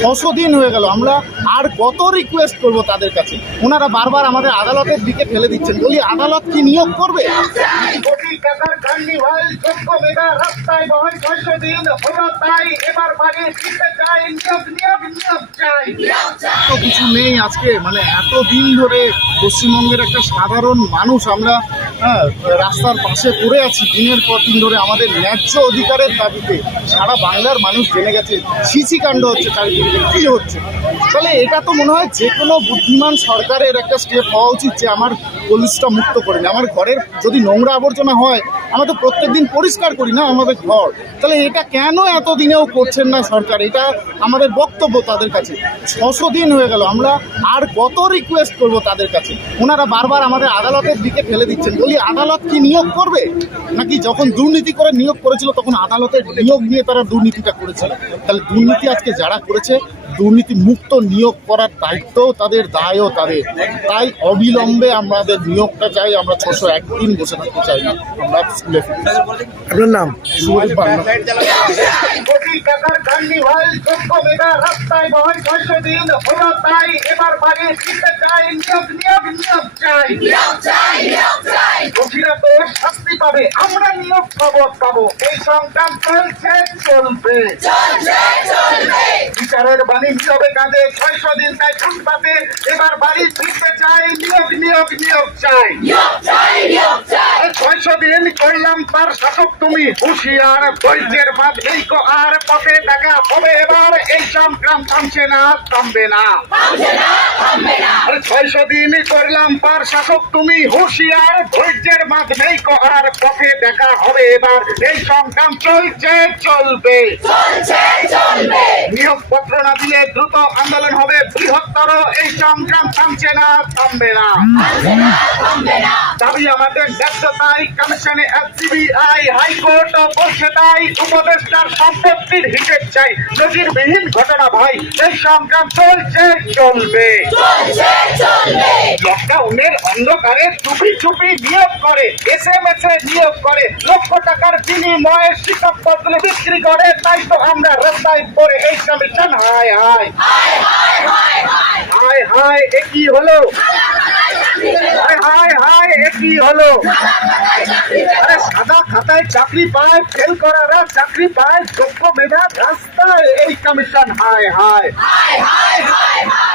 ছশো দিন হয়ে গেল। আমরা আর কত রিকোয়েস্ট করব তাদের কাছে? ওনারা বারবার আমাদের আদালতের দিকে ফেলে দিচ্ছেন। বলি আদালত কি নিয়োগ করবে? কিছু নেই আজকে। মানে এত দিন ধরে পশ্চিমবঙ্গের একটা সাধারণ মানুষ আমরা হ্যাঁ, রাস্তার পাশে পড়ে আছি। দিনের পর দিন ধরে আমাদের ন্যায্য অধিকারের দাবিতে সারা বাংলার মানুষ জেনে গেছে সিসি কাণ্ড হচ্ছে চারিদিকে কি হচ্ছে। তাহলে এটা তো মনে হয় যে কোনো বুদ্ধিমান সরকারের একটা স্টেপ হওয়া উচিত যে আমার পলিশটা মুক্ত করে। আমার ঘরের যদি নোংরা আবর্জনা হয় আমরা তো প্রত্যেক দিন পরিষ্কার করি না আমাদের ঘর। তাহলে এটা কেন এত দিনেও করছেন না সরকার? এটা আমাদের বক্তব্য তাদের কাছে। ছশো দিন হয়ে গেল আমরা আর কত রিকোয়েস্ট করব তাদের কাছে? ওনারা বারবার আমাদের আদালতের দিকে ফেলে দিচ্ছেন। বলি আদালত কি নিয়োগ করবে? নাকি যখন দুর্নীতি করে নিয়োগ করেছিল তখন আদালতের নিয়োগ নিয়ে তারা দুর্নীতিটা করেছিল? তাহলে দুর্নীতি আজকে যারা করেছে দুর্নীতি মুক্ত নিয়োগ করার দায়িত্বও তাদের দায়ও তাদের। তাই অবিলম্বে আমাদের নিয়োগটা চাই আমরা ছশো একদিন বসে থাকতে চাই না। আমরা স্কুলে আপনার নাম? রাস্তায় বহন ছয়শো দিন হলো তাই এবার বাড়ি ফিরতে চাই নিয়োগ নিয়োগ নিয়োগ চাই। দোষীরা তো শাস্তি পাবে আমরা নিয়োগ পাবো পাবো। এই সংগ্রাম চলছে চলবে। বিচারের বাণী নীরবে কাঁদে ছয়শো দিন তাই ফুটপাতে এবার বাড়ি ফিরতে নিয়োগ নিয়োগ নিয়োগ চাই ছয়শো দিন করলাম তার শাসক তুমি হুশিয়ার। ধৈর্যের আর পথে দেখা হবে এবার। এই সংগ্রাম থামছে না থামবে না। ছয়শো দিন করলাম পার শাসক তুমি হুশিয়ার। ধৈর্যের কো পথে দেখা হবে এবার। এই সংগ্রাম চলছে চলবে। নিয়োগপত্র না দিলে দ্রুত আন্দোলন হবে বৃহত্তর। এই সংগ্রাম থামছে না থামবে না। দাবি আমাদের ব্যর্থতাই কমিশনে সিবিআই হাইকোর্ট বলছে তাই উপদেষ্টার সম্পত্তির হিসেব চাই। নজিরবিহীন ঘটনা ভাই এই সংগ্রাম চলছে চলবে। লকডাউনের অন্ধকারে চুপি চুপি নিয়োগ করে এস এম এস এ নিয়োগ করে লক্ষ টাকার বিনিময়ে শিক্ষকপত্র বিক্রি করে তাই তো আমরা রাস্তায় পড়ে এই কমিশন হায় হায় হায়। হায় এ কি হলো? হায় হায় হায় এ কি হলো? আরে সাদা খাতায় চাকরি পায় ফেল করারা চাকরি পায়, যোগ্য মেধা রাস্তায় এই কমিশন হায় হায়।